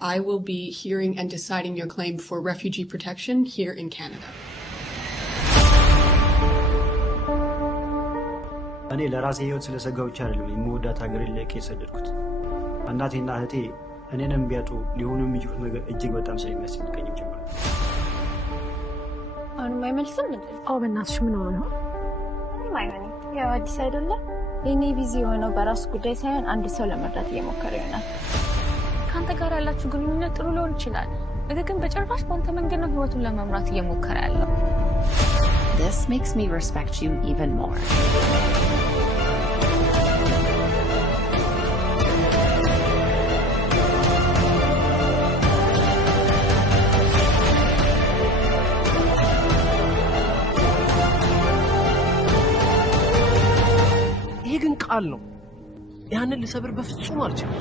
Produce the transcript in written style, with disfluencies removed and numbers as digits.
I will be hearing and deciding your claim for refugee protection here in Canada. እኔ ለራሴ ህይወት ስለሰጋው ብቻ አይደለም የምወዳት ሀገር ለቄ ሰደድኩት እናቴና እህቴ እኔንም ቢያጡ ሊሆኑ የሚችሉት ነገር እጅግ በጣም ስለሚያስጨንቀኝ ጀመረ አሁን ማይመልስም እንዴ በእናትሽ ምን ሆነ ማይመኒ ያው አዲስ አይደለ የኔ ቢዚ ሆነው በራስ ጉዳይ ሳይሆን አንድ ሰው ለመርዳት እየሞከረ ይሆናል ካንተ ጋር ያላችሁ ግንኙነት ጥሩ ሊሆን ይችላል ነገር ግን በጭራሽ ባንተ መንገድ ነው ህይወቱን ለመምራት እየሞከረ ያለው This makes me respect you even more. ይሄ ግን ቃል ነው ያንን ልሰብር በፍጹም አልችልም